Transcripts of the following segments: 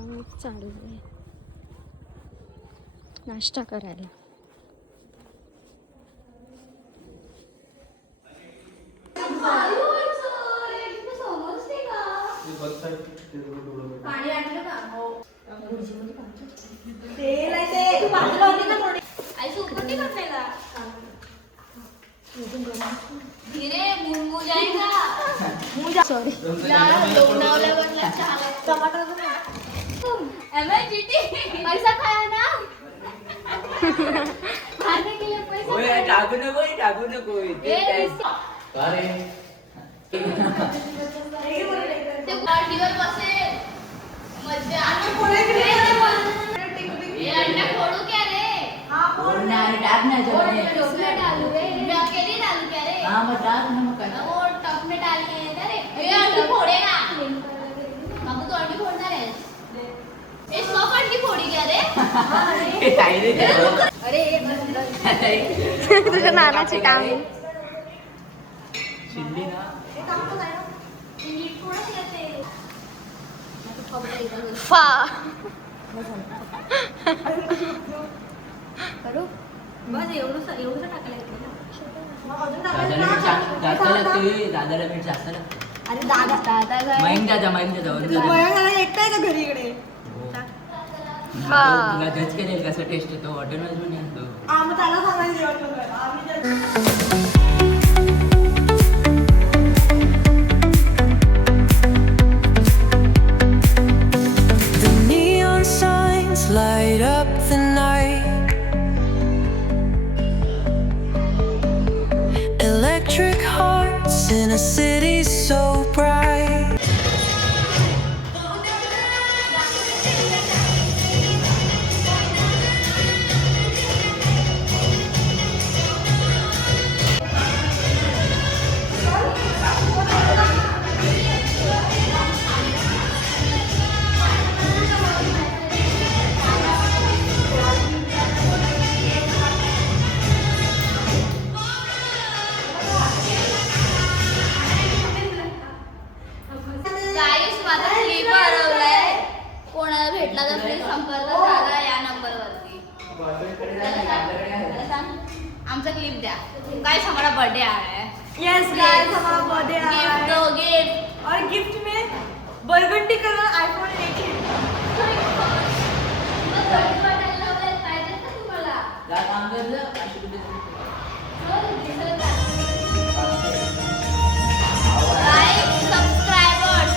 आम्ही चाललोय नाश्ता करायला. पाणी आणलं का? हो. तेल आहे ते. तू बाजूला होती ना थोडी. आई सुपर नाही करायला. धीरे मुंग जाएगा. सॉरी. लोणावळ्यावरला चहा. टमाटर एमआयजीटी पैसा खाया ना. खाने के लिए पैसा. ओए टाकू नको ते काय अरे ते गाडीवर बसेल मजा आम्ही पुढे गेले ये अंडा फोडू क्या रे हां फोडना टाक ना उसमें डालू रे मैं अकेले डालू क्या रे हां मत टाक ना मत वो टप में डाल के है रे ये अंडी फोड़ेगा बाबू तो अंडी फोड़ना है ये 100 अंडी फोड़ी क्या रे हे काय रे अरे ये तुझ्या नानाची काम शिल्ली ना हे काम तो आहे ना इंग्लिश थोडं येते फा करू बस एवढं टाकायला येते दादाला मीठ जास्त लागते दादाला मीठ जास्त लागते अरे दादा मयंक दादा एकटा आहे का घरी इकडे तुला जज केलेल कसं टेस्ट येतो हॉटेल मध्ये आणतो आम्ही त्याला सांगायचं आम्ही light up the night. Electric hearts in a city so bright. कोणाला भेटला तर प्लीज संपर्क साधा या नंबरवरती. आमचा क्लिप द्या. गाइस हमारा बर्थडे आ रहा है. यस गाइस हमारा बर्थडे आ रहा है. गिफ्ट दो गिफ्ट और गिफ्ट में बरगंडी कलर आईफोन 18. पाहिजे का तुम्हाला? जा काम कर जा 500 रुपये लाईक सबस्क्रायबर्स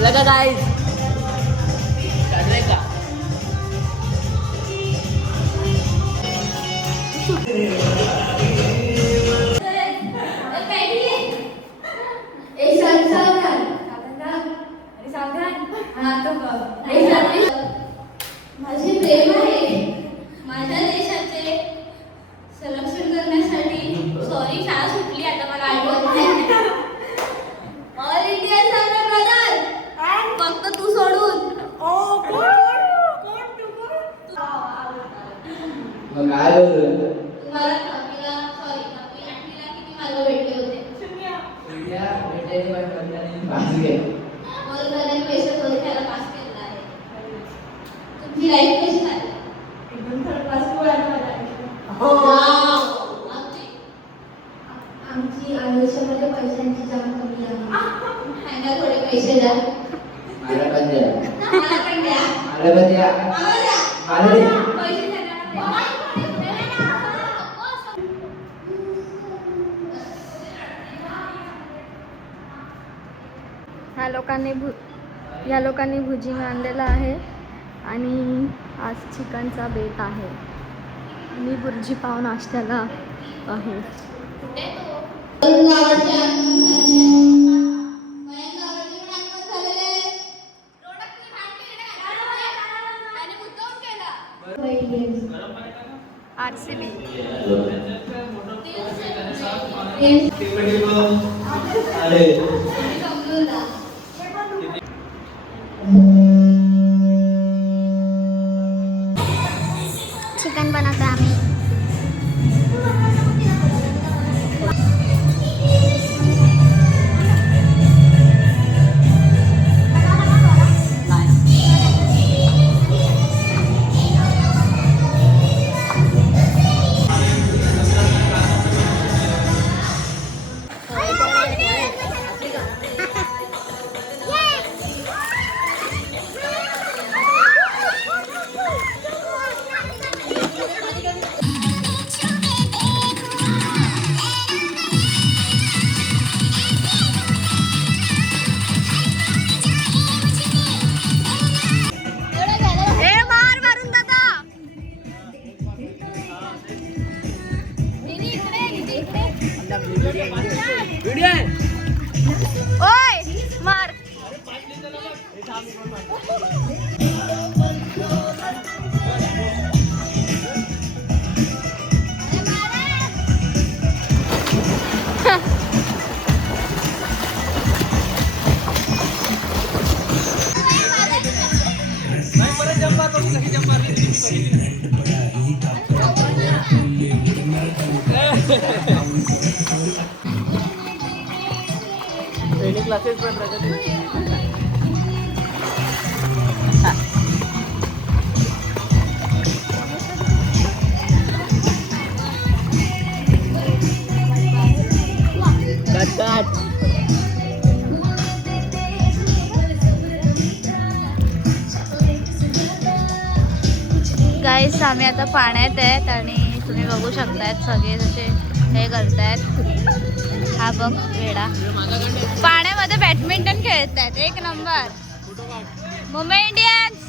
लगा गाइस का माझे प्रेम आहे माझ्या देशाचे संरक्षण करण्यासाठी. सॉरी शाळा सुटली आता मला आठवत ऑल इंडिया सारा ब्रदर फक्त तू सोडून. मग काय बोलतो तुम्हाला नववीला सॉरी नववी आठवीला किती मार्क भेटले होते? इंडिया भेटायला पण करताना पास गेला मग घराने पैसे करून त्याला पास केला आहे. तुमची लाईफ कशी झाली? एकदम थर्ड क्लास को आला हो आमची आयुष्यामध्ये पैशांची जाम कमी आहे. सांगा थोडे पैसे द्या. मला पण द्या. मला पण द्या. मला पण द्या. आम्हाला द्या. मला द्या. पैसे सगळ्यांना द्या. या लोकांनी भुजिंग आणलेला आहे आणि आज चिकनचा बेत आहे. मी बुर्जी पाव नाश्त्याला आहे. RCB. चिकन बनवतो आम्ही. ओय मार. क्लासेस पण गाईस आम्ही आता पाण्यात आहेत आणि तुम्ही बघू शकतायत सगळे जसे हे करतायत. हा बघ वेडा पाण्यामध्ये बॅडमिंटन खेळतायत. एक नंबर. मुंबई इंडियन्स.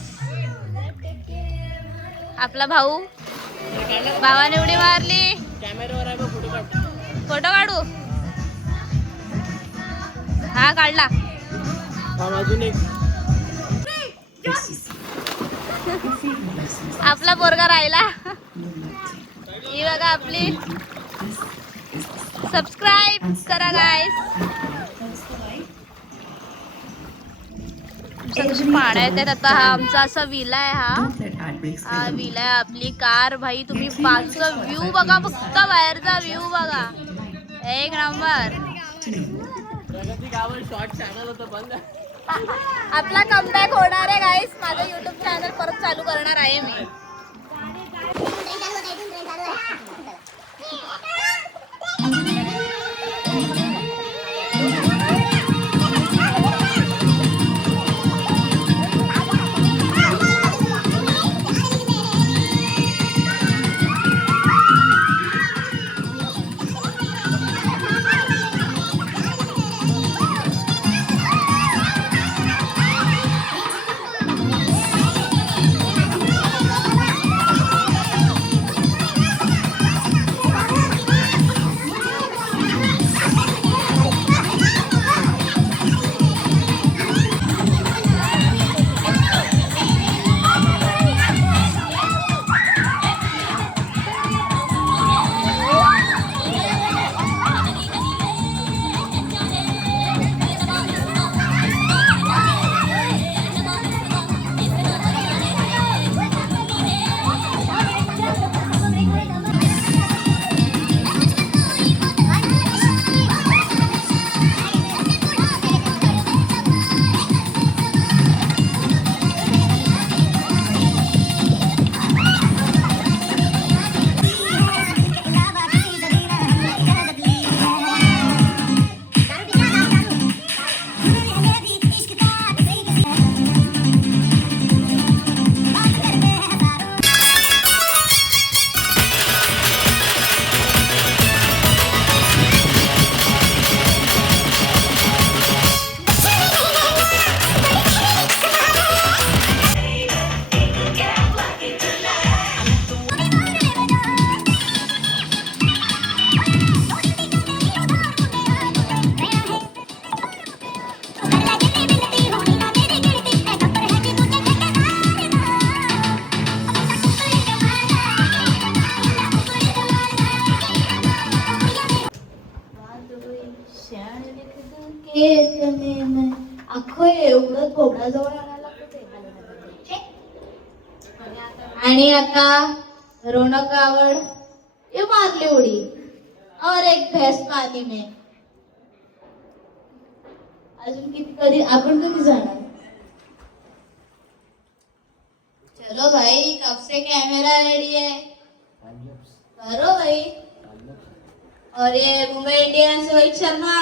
आपला भाऊ भावाने उडी मारली. फोटो काढू. हा काढला. आपला पोरगा राहिला. ही बघा आपली. सबस्क्राईब करा गाईस. पाण्यात आहेत आता. हा आमचा असा विला आहे. हा विला आहे आपली. कार भाई तुम्ही बाजूचा व्ह्यू बघा. फक्त बाहेरचा व्ह्यू बघा. एक नंबर. आपला कमबॅक होणार आहे गाईस. माझं युट्यूब चॅनल परत चालू करणार आहे मी. अख्खं एवढं थोबडाजवळ आणायला लागतं. आणि आता रौनक आवड ये मारली उडी और एक भैंस पानी में. अजून कधी आपण कधी जाणार? चलो भाई, कब से कैमरा रेडी है, करो भाई. और ये मुंबई इंडियंस रोहित शर्मा,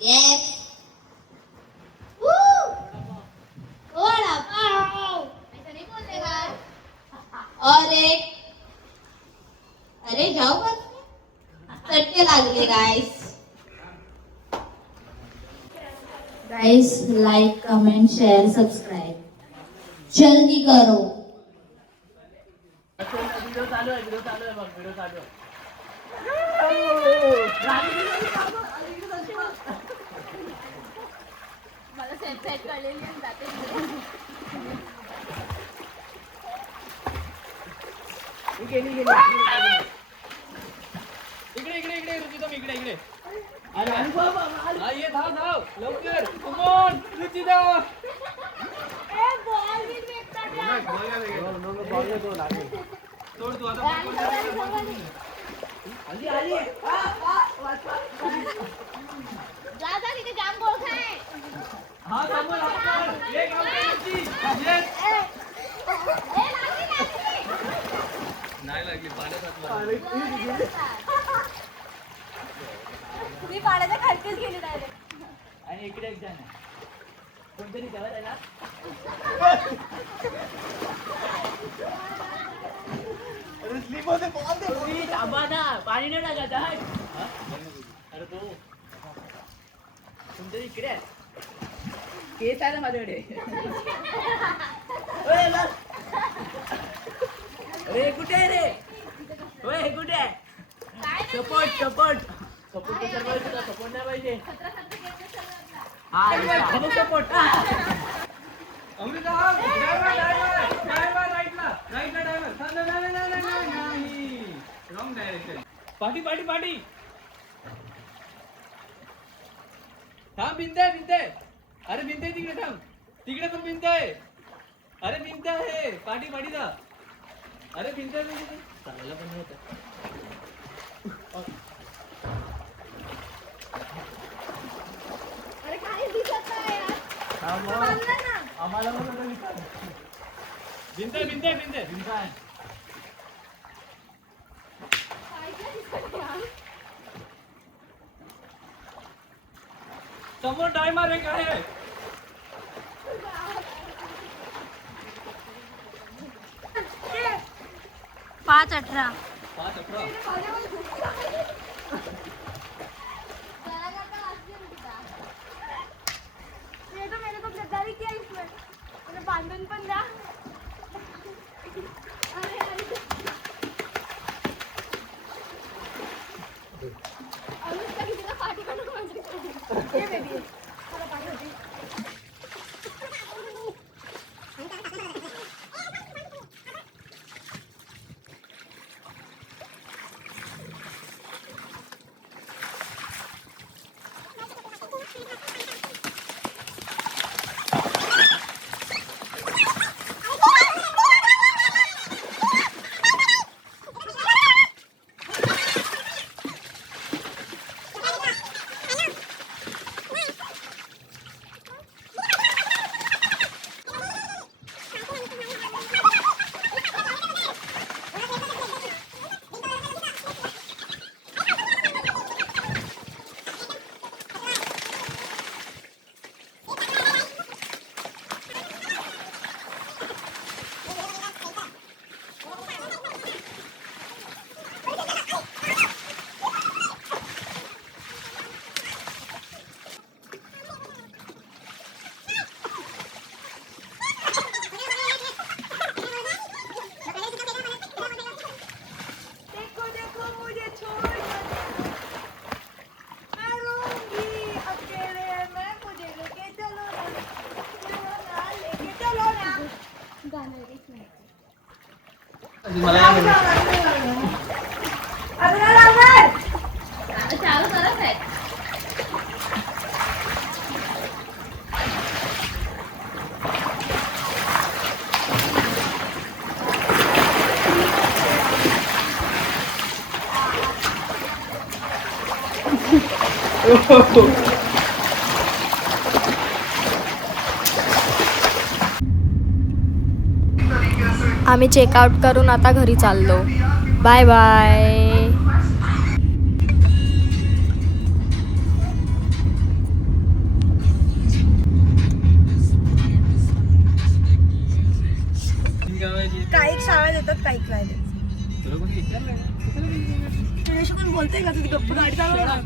यस. ऐसा नहीं बोलने का. और एक, अरे जाओ बस, चटके लागले guys. Guys like comment share subscribe जल्दी करो. व्हिडिओ चालू आहे बघ, व्हिडिओ चालू आहे. मला सेट कळलेली आणि जाते. गेली इकडे ऋतिका, इकडे. अरे हा, ये धाव लवकर. Come on Ritika. सोड तू आता. आली. जा तिथे जाम गोळ खाय. हा समोर एक नाही लागली पाण्यात. मी पाण्याच्या खडकीच गेली डायरेक्ट. आणि इकडे एक जण कोणतरी जवळ आहे ना. थांबा ना, पाणी नाही टाकायचं. अरे तो कोणतरी इकडे आहे. केस आहे ना माझ्याकडे. अरे कुठे आहे रे? होय कुठे आहे? सपोर्ट कशाला पाहिजे तुला? सपोर्ट नाही पाहिजे. हा सपोर्ट. अमृता राईटला नाही, रॉंग डायरेक्शन. पाठी थांब. भिंत. अरे भिंत तिकडे थांब. तिकडे पण भिंत आहे. अरे भिंत आहे. पाठी जा. अरे भिंत चालायला पण नाही होत. अरे काही दिसत नाही यार. आम्हाला भिंत आहे. समोर टायमर एक आहे. 5:18. मैंने तो गद्दारी किया इसमें. मैंने बांधून पण द्या. चालू करत आहे. आम्ही चेकआउट करून आता घरी चाललो. Bye bye. काही शाळा देतात काही नाही देत. तुला कोणी विचारलं का? तुझ्याशी कोण बोलतंय का? तुझी गप्प गाडी चालव ना.